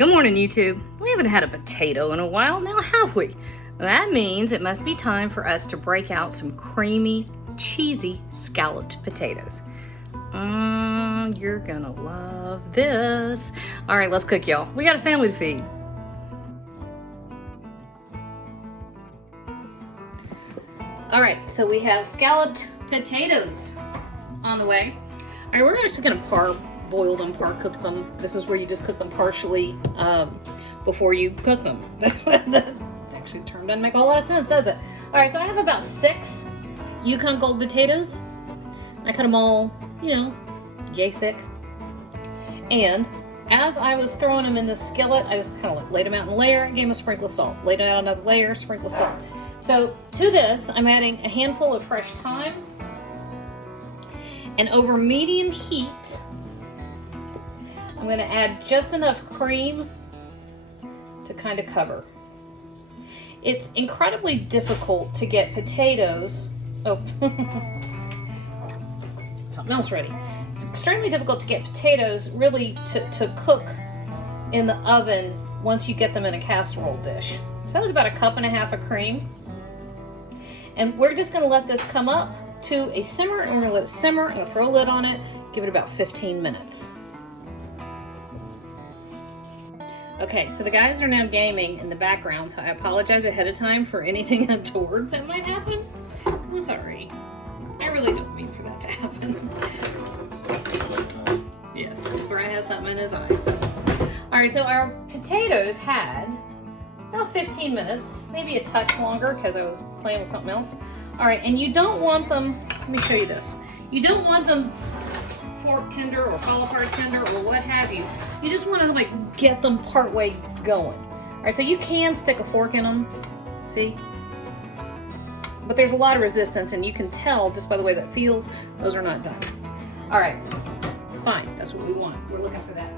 Good morning, YouTube. We haven't had a potato in a while now, have we? That means it must be time for us to break out some creamy, cheesy, scalloped potatoes. You're gonna love this. All right, let's cook, y'all. We got a family to feed. All right, so we have scalloped potatoes on the way. All right, we're actually gonna parboil them, par-cook them. This is where you just cook them partially before you cook them. That actually term doesn't make a lot of sense, does it? All right, so I have about 6 Yukon Gold potatoes. I cut them all, yay thick. And as I was throwing them in the skillet, I just kind of laid them out in a layer and gave them a sprinkle of salt. Laid them out another layer, sprinkle of salt. So to this, I'm adding a handful of fresh thyme. And over medium heat, I'm going to add just enough cream to kind of cover. It's incredibly difficult to get potatoes. Oh, something else ready. It's extremely difficult to get potatoes really to cook in the oven once you get them in a casserole dish. So that was about 1.5 cups of cream. And we're just going to let this come up to a simmer, and we're going to let it simmer. I'm going to throw a lid on it, give it about 15 minutes. Okay, so the guys are now gaming in the background, so I apologize ahead of time for anything untoward that might happen. I'm sorry. I really don't mean for that to happen. Yes, Brian has something in his eyes. All right, so our potatoes had about 15 minutes, maybe a touch longer because I was playing with something else. All right, and you don't want them, let me show you this. You don't want them fork tender or fall apart tender or what have you. You just want to get them part way going. All right, so you can stick a fork in them, see? But there's a lot of resistance, and you can tell just by the way that feels, those are not done. All right, fine, that's what we want. We're looking for that.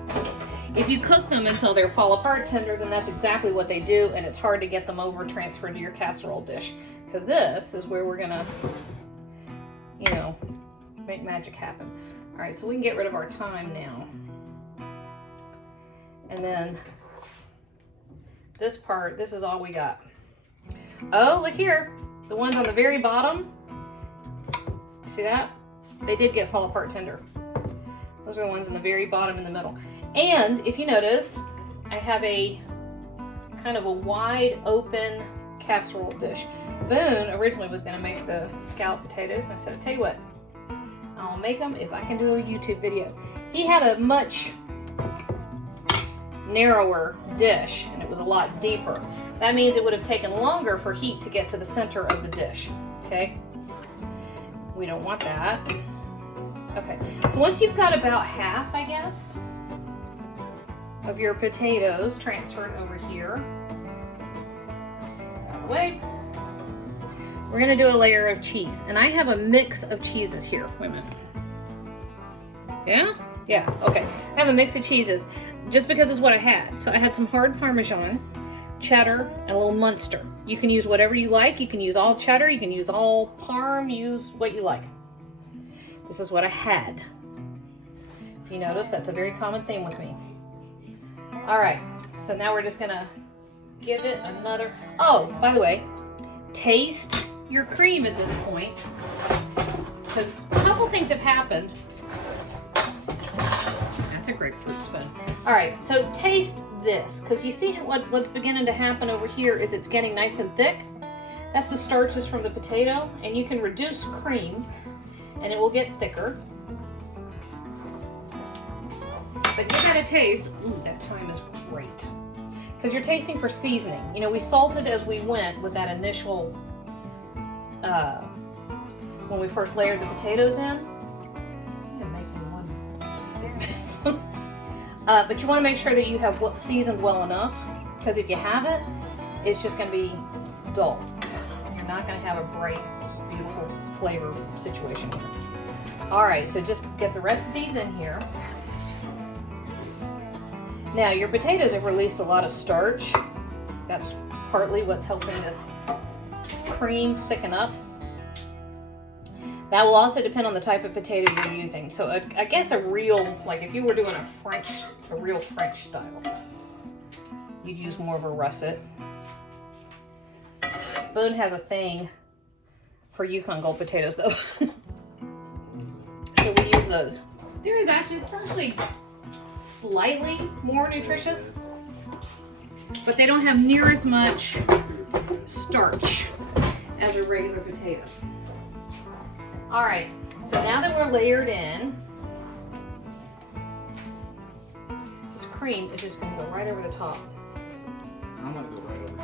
If you cook them until they're fall apart tender, then that's exactly what they do, and it's hard to get them over transferred to your casserole dish, because this is where we're gonna, make magic happen. All right, so we can get rid of our thyme now. And then this part, this is all we got. Oh, look here. The ones on the very bottom, see that? They did get fall apart tender. Those are the ones in the very bottom in the middle. And if you notice, I have a kind of a wide open casserole dish. Boone originally was gonna make the scalloped potatoes, and I said, I'll tell you what, I'll make them if I can do a YouTube video. He had a much narrower dish, and it was a lot deeper. That means it would have taken longer for heat to get to the center of the dish, okay? We don't want that. Okay, so once you've got about half, I guess, of your potatoes transferred over here, out of the way, we're gonna do a layer of cheese. And I have a mix of cheeses here. Wait a minute. Yeah? Yeah, okay. I have a mix of cheeses just because it's what I had. So I had some hard Parmesan, cheddar, and a little Munster. You can use whatever you like. You can use all cheddar, you can use all Parm, use what you like. This is what I had. If you notice, that's a very common theme with me. All right, so now we're just gonna give it another, oh, by the way, taste your cream at this point, because a couple things have happened. That's a grapefruit spoon. All right, so taste this, because you see what's beginning to happen over here is it's getting nice and thick. That's the starches from the potato, and you can reduce cream, and it will get thicker. But you gotta taste, ooh, that thyme is great. Because you're tasting for seasoning. We salted as we went with that initial, when we first layered the potatoes in. I'm making one. But you want to make sure that you have seasoned well enough, because if you haven't, it's just going to be dull. You're not going to have a bright, beautiful flavor situation here. All right, so just get the rest of these in here. Now, your potatoes have released a lot of starch. That's partly what's helping this cream thicken up. That will also depend on the type of potato you're using. So I guess a real, like if you were doing a real French style, you'd use more of a russet. Boone has a thing for Yukon Gold potatoes though. So we use those. It's actually slightly more nutritious, but they don't have near as much starch as a regular potato. All right, so now that we're layered in, this cream is just gonna go right over the top. I'm gonna go right over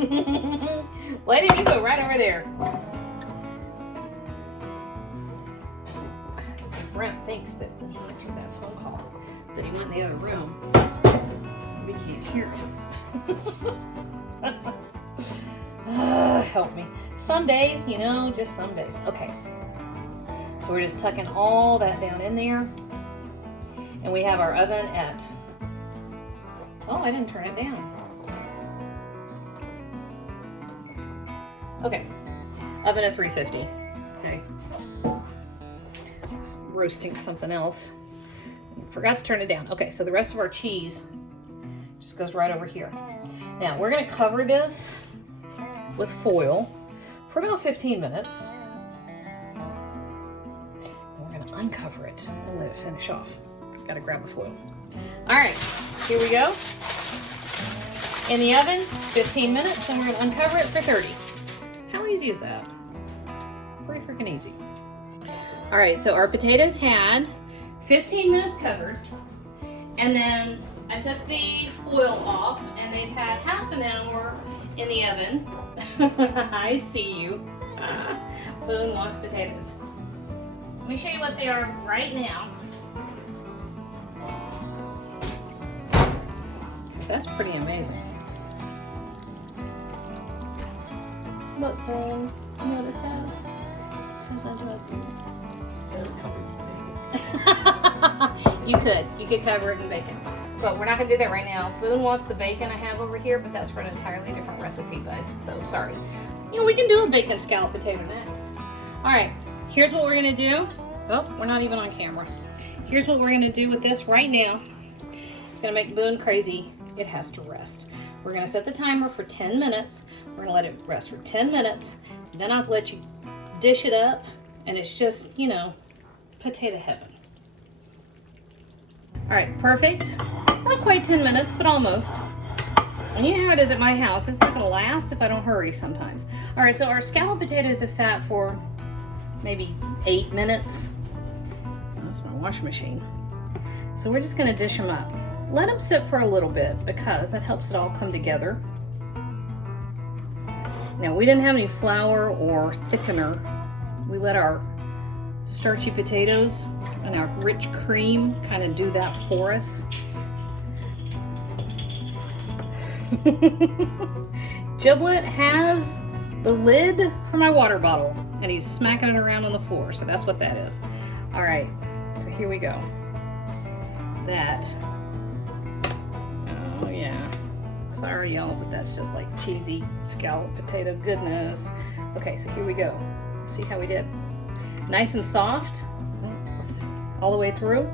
here. Why didn't you go right over there? So Brent thinks that when he went to that phone call, that he went in the other room. We can't hear him. Help me. Some days, you know, just some days. Okay. So we're just tucking all that down in there. And we have our oven at, oh, I didn't turn it down. Okay, oven at 350. Okay. Just roasting something else. Forgot to turn it down. Okay, so the rest of our cheese just goes right over here. Now we're gonna cover this with foil for about 15 minutes. And we're gonna uncover it and let it finish off. Gotta grab the foil. All right, here we go. In the oven, 15 minutes, and we're gonna uncover it for 30. How easy is that? Pretty freaking easy. All right, so our potatoes had 15 minutes covered, and then I took the foil off, and they've had half an hour in the oven. I see you. Boone wants potatoes. Let me show you what they are right now. That's pretty amazing. Look, Boone. You know what it says? It says I love you. It says covered in bacon. You could cover it in bacon. But we're not gonna do that right now. Boone wants the bacon I have over here, but that's for an entirely different recipe, bud. So sorry. You know, we can do a bacon scallop potato next. All right, here's what we're gonna do. Oh, we're not even on camera. Here's what we're gonna do with this right now. It's gonna make Boone crazy. It has to rest. We're gonna set the timer for 10 minutes. We're gonna let it rest for 10 minutes. Then I'll let you dish it up, and it's just, you know, potato heaven. All right, perfect. Not quite 10 minutes, but almost. And you know how it is at my house. It's not gonna last if I don't hurry sometimes. All right, so our scalloped potatoes have sat for maybe 8 minutes. That's my washing machine. So we're just gonna dish them up. Let them sit for a little bit because that helps it all come together. Now, we didn't have any flour or thickener. We let our starchy potatoes and our rich cream kind of do that for us. Giblet has the lid for my water bottle, and he's smacking it around on the floor, so that's what that is. All right, so here we go. That. Oh yeah, sorry y'all, but that's just like cheesy scalloped potato goodness. Okay, so here we go. See how we did? Nice and soft, all the way through.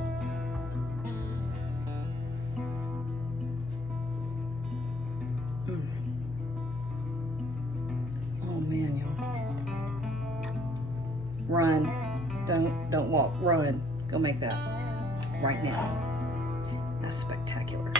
Oh man, y'all. Run, don't walk, run. Go make that right now. That's spectacular.